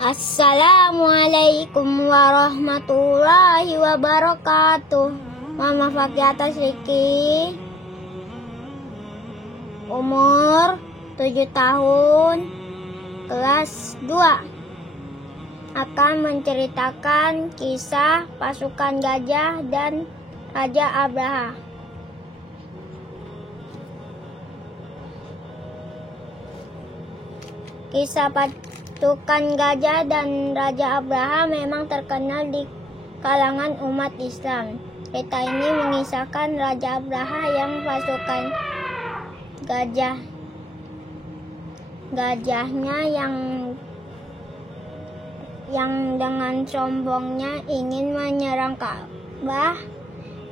Assalamualaikum warahmatullahi wabarakatuh. Mama Fakih atas Riki, umur 7 tahun, kelas 2, akan menceritakan kisah pasukan gajah dan Raja Abraha. Kisah pasukan gajah dan Raja Abraha memang terkenal di kalangan umat Islam. Cerita ini mengisahkan Raja Abraha yang pasukan gajahnya yang dengan sombongnya ingin menyerang Ka'bah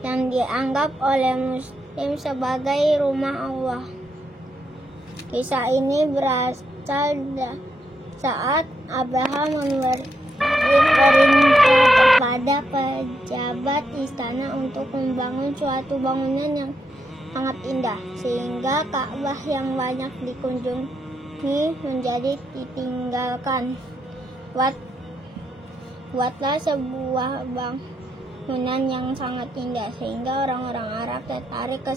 yang dianggap oleh Muslim sebagai rumah Allah. Kisah ini berasal saat Abraha memberi perintah kepada pejabat istana untuk membangun suatu bangunan yang sangat indah, sehingga Ka'bah yang banyak dikunjungi menjadi ditinggalkan. Buatlah sebuah bangunan yang sangat indah, sehingga orang-orang Arab tertarik ke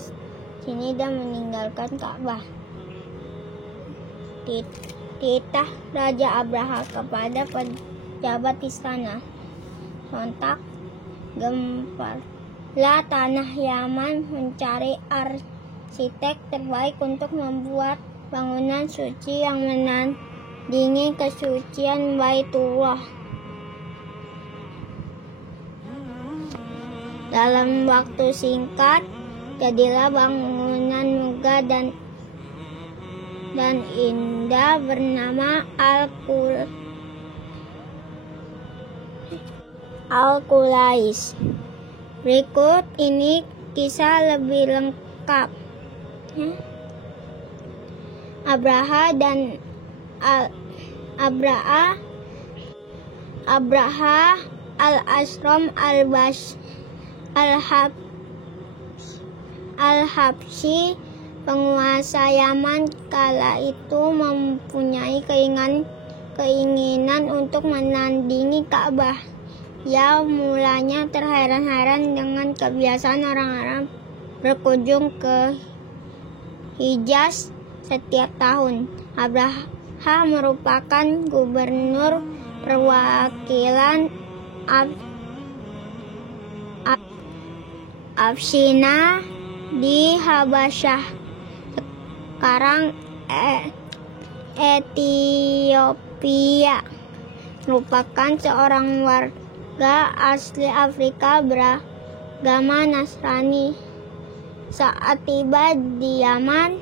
sini dan meninggalkan Ka'bah. Titah Raja Abraha kepada pejabat istana. Sontak gemparlah tanah Yaman mencari arsitek terbaik untuk membuat bangunan suci yang menandingi kesucian Baitullah. Dalam waktu singkat, jadilah bangunan megah dan indah bernama Al-Qulais. Berikut ini kisah lebih lengkap. Abraha al-Ashram al-Habsyi, penguasa Yaman kala itu, mempunyai keinginan untuk menandingi Ka'bah. Ia mulanya terheran-heran dengan kebiasaan orang-orang berkunjung ke Hijaz setiap tahun. Abraha merupakan gubernur perwakilan Absina di Habasyah, sekarang Ethiopia, merupakan seorang warga asli Afrika beragama Nasrani. Saat tiba di Yaman,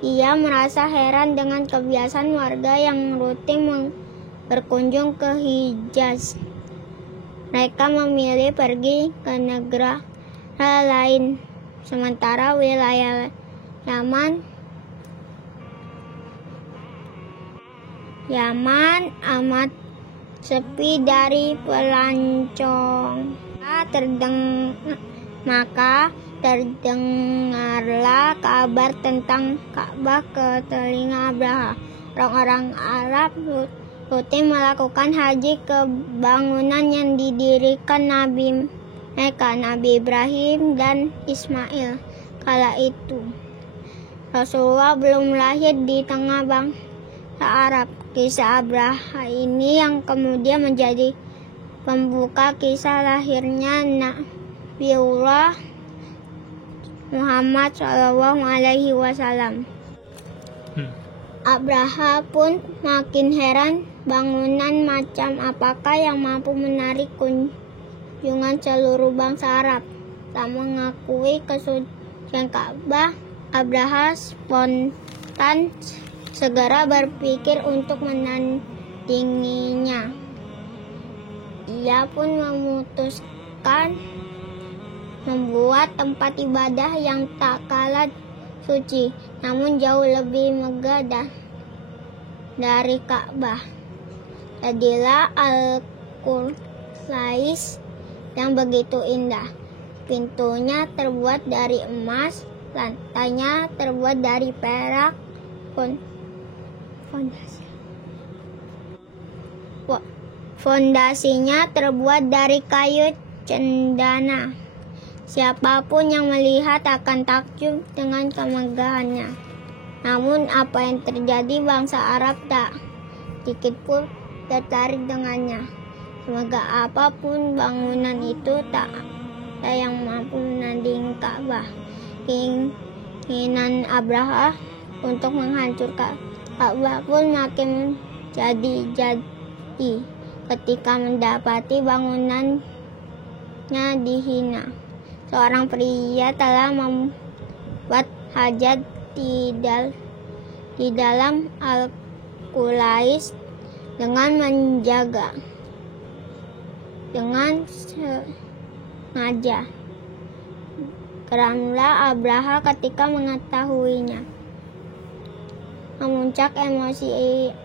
ia merasa heran dengan kebiasaan warga yang rutin berkunjung ke Hijaz. Mereka memilih pergi ke negara lain, sementara wilayah Yaman amat sepi dari pelancong. Maka terdengarlah kabar tentang Ka'bah ke telinga Abraha. Orang-orang Arab rutin melakukan haji ke bangunan yang didirikan Nabi Ibrahim dan Ismail. Kala itu Rasulullah belum lahir di tengah bangsa Arab. Kisah Abraha ini yang kemudian menjadi pembuka kisah lahirnya Nabiullah Muhammad SAW. Abraha pun makin heran, bangunan macam apakah yang mampu menarik kunjungan seluruh bangsa Arab. Tak mengakui kesucian Ka'bah, Abraha spontan segera berpikir untuk menandinginya. Ia pun memutuskan membuat tempat ibadah yang tak kalah suci, namun jauh lebih megah dari Ka'bah. Jadilah Al-Qulais yang begitu indah. Pintunya terbuat dari emas, lantainya terbuat dari perak, Fondasinya terbuat dari kayu cendana. Siapapun yang melihat akan takjub dengan kemegahannya. Namun apa yang terjadi, bangsa Arab tak sedikit pun tertarik dengannya. Semegah apapun bangunan itu, tak ada yang mampu menandingi Ka'bah. Keinginan Abraha untuk menghancurkan Ka'bah pun makin jadi ketika mendapati bangunannya dihina. Seorang pria telah membuat hajat di dalam Al-Qulais dengan sengaja. Geramlah Abraha ketika mengetahuinya. Memuncak emosi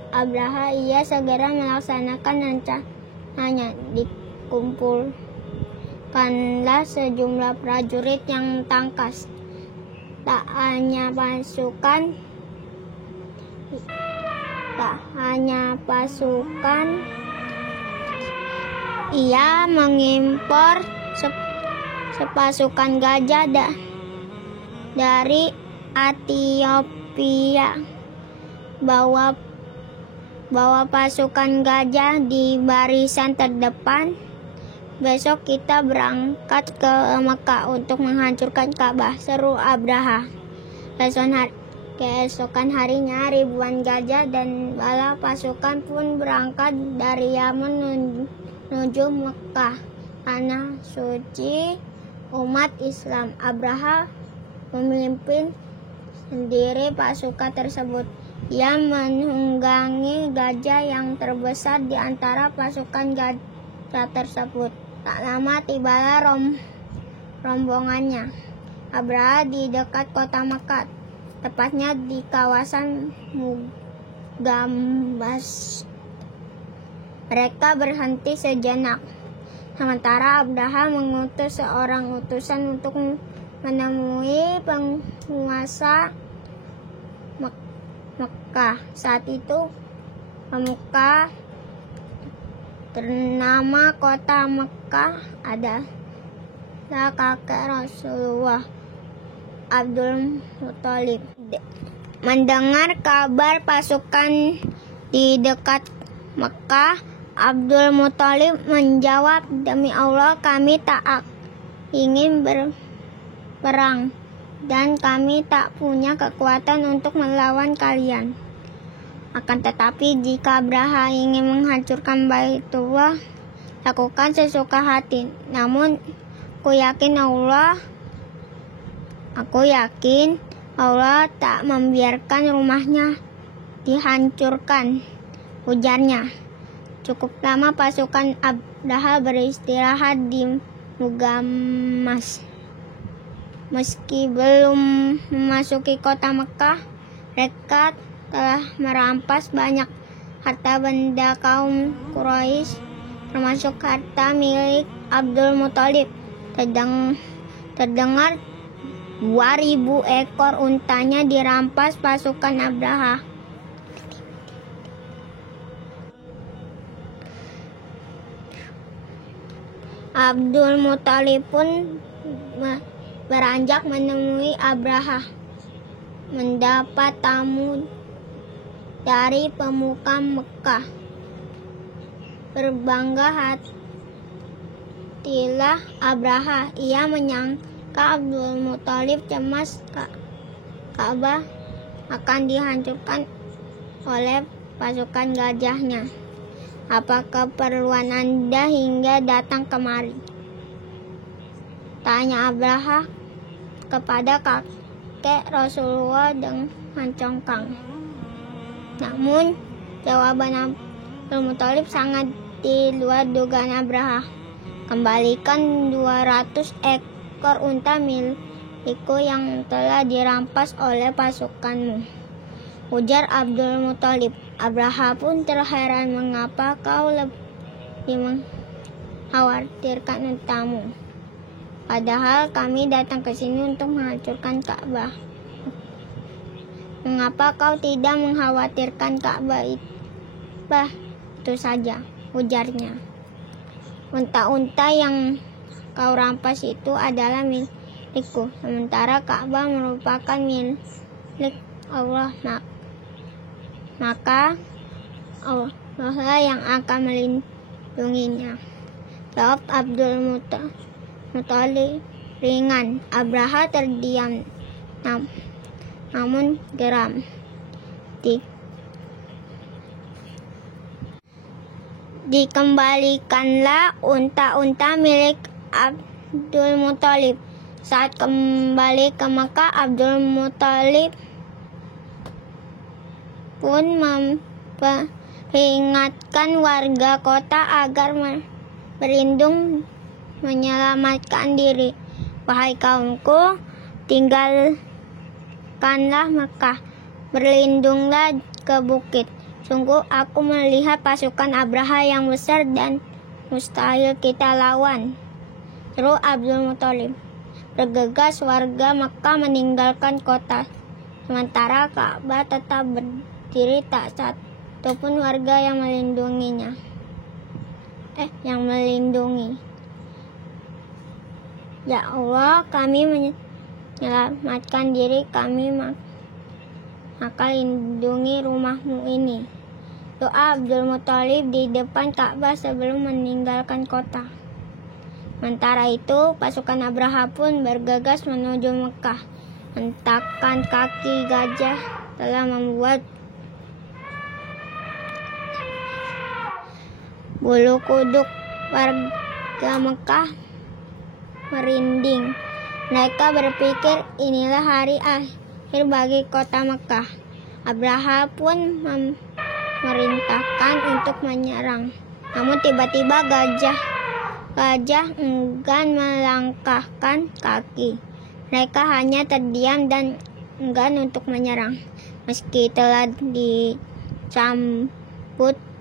Abraha, ia segera melaksanakan rencananya. Dikumpulkanlah sejumlah prajurit yang tangkas. Tak hanya pasukan, ia mengimpor sepasukan gajah dari Ethiopia. Bawa pasukan gajah di barisan terdepan. Besok kita berangkat ke Mekah untuk menghancurkan Ka'bah, seru Abraha. Keesokan harinya ribuan gajah dan bala pasukan pun berangkat dari Yaman menuju Mekah, tanah suci umat Islam. Abraha memimpin sendiri pasukan tersebut. Ia menunggangi gajah yang terbesar di antara pasukan gajah tersebut. Tak lama tibalah rombongannya. Abraha di dekat kota Mekah, tepatnya di kawasan Mugambas. Mereka berhenti sejenak. Sementara Abraha mengutus seorang utusan untuk menemui penguasa Mekah. Saat itu pemuka ternama kota Mekah adalah kakek Rasulullah, Abdul Muthalib. Mendengar kabar pasukan di dekat Mekah, Abdul Muthalib menjawab, "Demi Allah, kami tak ingin berperang dan kami tak punya kekuatan untuk melawan kalian. Akan tetapi jika Abraha ingin menghancurkan Baitullah, lakukan sesuka hati. Namun aku yakin Allah tak membiarkan rumahnya dihancurkan," ujarnya. Cukup lama pasukan Abraha beristirahat di Mugammas. Meski belum memasuki kota Mekah, mereka telah merampas banyak harta benda kaum Quraisy, termasuk harta milik Abdul Muthalib. Terdengar 2.000 ekor untanya dirampas pasukan Abraha. Abdul Muthalib pun beranjak menemui Abraha. Mendapat tamu dari pemuka Mekah. Berbangga hatilah Abraha. Ia menyangka Abdul Muthalib cemas Ka'bah akan dihancurkan oleh pasukan gajahnya. "Apa keperluan Anda hingga datang kemari?" tanya Abraha kepada kakek Rasulullah dengan congkak. Namun jawaban Abdul Muthalib sangat di luar dugaan Abraha. "Kembalikan 200 ekor unta milikku yang telah dirampas oleh pasukanmu," ujar Abdul Muthalib. Abraha pun terheran, "Mengapa kau lebih mengkhawatirkan untamu? Padahal kami datang ke sini untuk menghancurkan Ka'bah. Mengapa kau tidak mengkhawatirkan Ka'bah itu tentu saja, ujarnya. Unta-unta yang kau rampas itu adalah milikku, sementara Ka'bah merupakan milik Allah. Maka Allah yang akan melindunginya. Jawab Abdul Muthalib ringan. Abraha terdiam, namun geram. Dikembalikanlah unta-unta milik Abdul Muthalib. Saat kembali ke Mekah, Abdul Muthalib pun memperingatkan warga kota agar berlindung menyelamatkan diri. Wahai kaumku, tinggalkanlah Mekah, berlindunglah ke bukit. Sungguh aku melihat pasukan Abraha yang besar dan mustahil kita lawan. Seru Abdul Muthalib. Bergegas warga Mekah meninggalkan kota, sementara Ka'bah tetap berdiri, tak satu pun warga yang melindungi. Ya Allah, kami menyelamatkan diri kami, maka lindungi rumahmu ini. Doa Abdul Muthalib di depan Ka'bah sebelum meninggalkan kota. Sementara itu, pasukan Abraha pun bergegas menuju Mekah. Hentakan kaki gajah telah membuat bulu kuduk warga Mekah merinding. Mereka berpikir inilah hari akhir bagi kota Mekah. Abraha pun memerintahkan untuk menyerang. Namun tiba-tiba gajah enggan melangkahkan kaki. Mereka hanya terdiam dan enggan untuk menyerang. Meski telah dicambut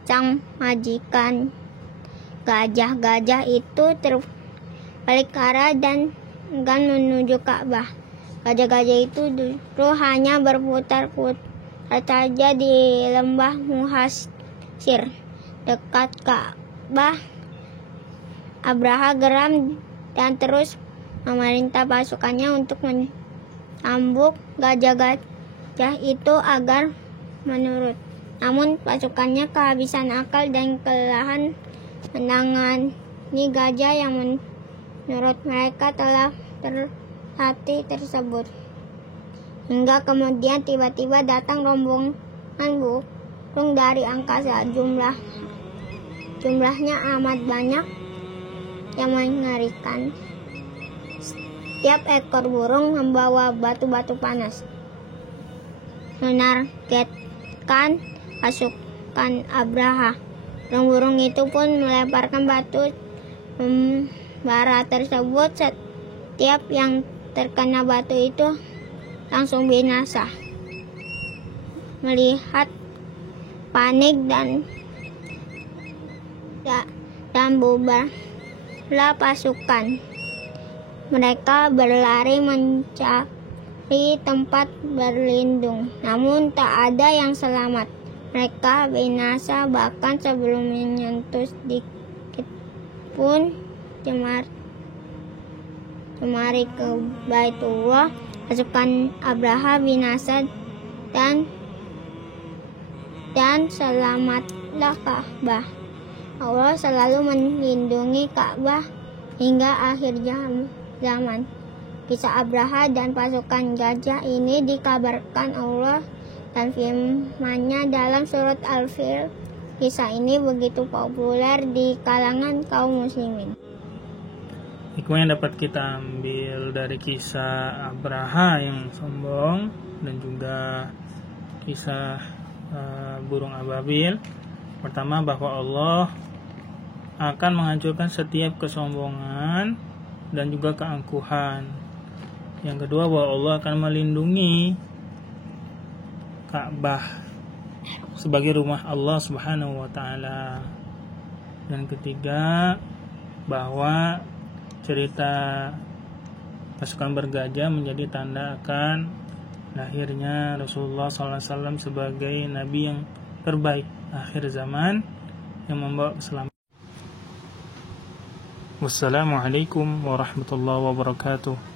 sang majikan, gajah-gajah itu terbalik arah dan enggan menuju Ka'bah. Gajah-gajah itu justru hanya berputar-putar saja di lembah Muhasir dekat Ka'bah. Abraha geram dan terus memerintah pasukannya untuk mencambuk gajah-gajah itu agar menurut. Namun pasukannya kehabisan akal dan kelelahan menangani gajah yang menurut mereka telah terlatih tersebut. Hingga kemudian tiba-tiba datang rombongan burung dari angkasa. Jumlahnya amat banyak yang mengerikan. Setiap ekor burung membawa batu-batu panas, menargetkan pasukan Abraha. Burung-burung itu pun melemparkan batu membara tersebut. Setiap yang terkena batu itu langsung binasa. Melihat panik dan bubarlah pasukan. Mereka berlari mencari tempat berlindung, namun tak ada yang selamat. Mereka binasa, bahkan sebelum menyentuh sedikit pun kemari ke Baitullah. Pasukan Abraha binasa dan selamatlah Ka'bah. Allah selalu melindungi Ka'bah hingga akhir zaman. Kisah Abraha dan pasukan gajah ini dikabarkan Allah dan firman-Nya dalam surat Al-Fil. Kisah ini begitu populer di kalangan kaum muslimin. Hikmah yang dapat kita ambil dari kisah Abraha yang sombong dan juga kisah burung ababil. Pertama, bahwa Allah akan menghancurkan setiap kesombongan dan juga keangkuhan. Yang kedua, bahwa Allah akan melindungi Ka'bah sebagai rumah Allah Subhanahu wa taala. Dan ketiga, bahwa cerita pasukan bergajah menjadi tanda akan lahirnya Rasulullah SAW sebagai nabi yang terbaik akhir zaman, yang membawa keselamatan. Wassalamualaikum warahmatullahi wabarakatuh.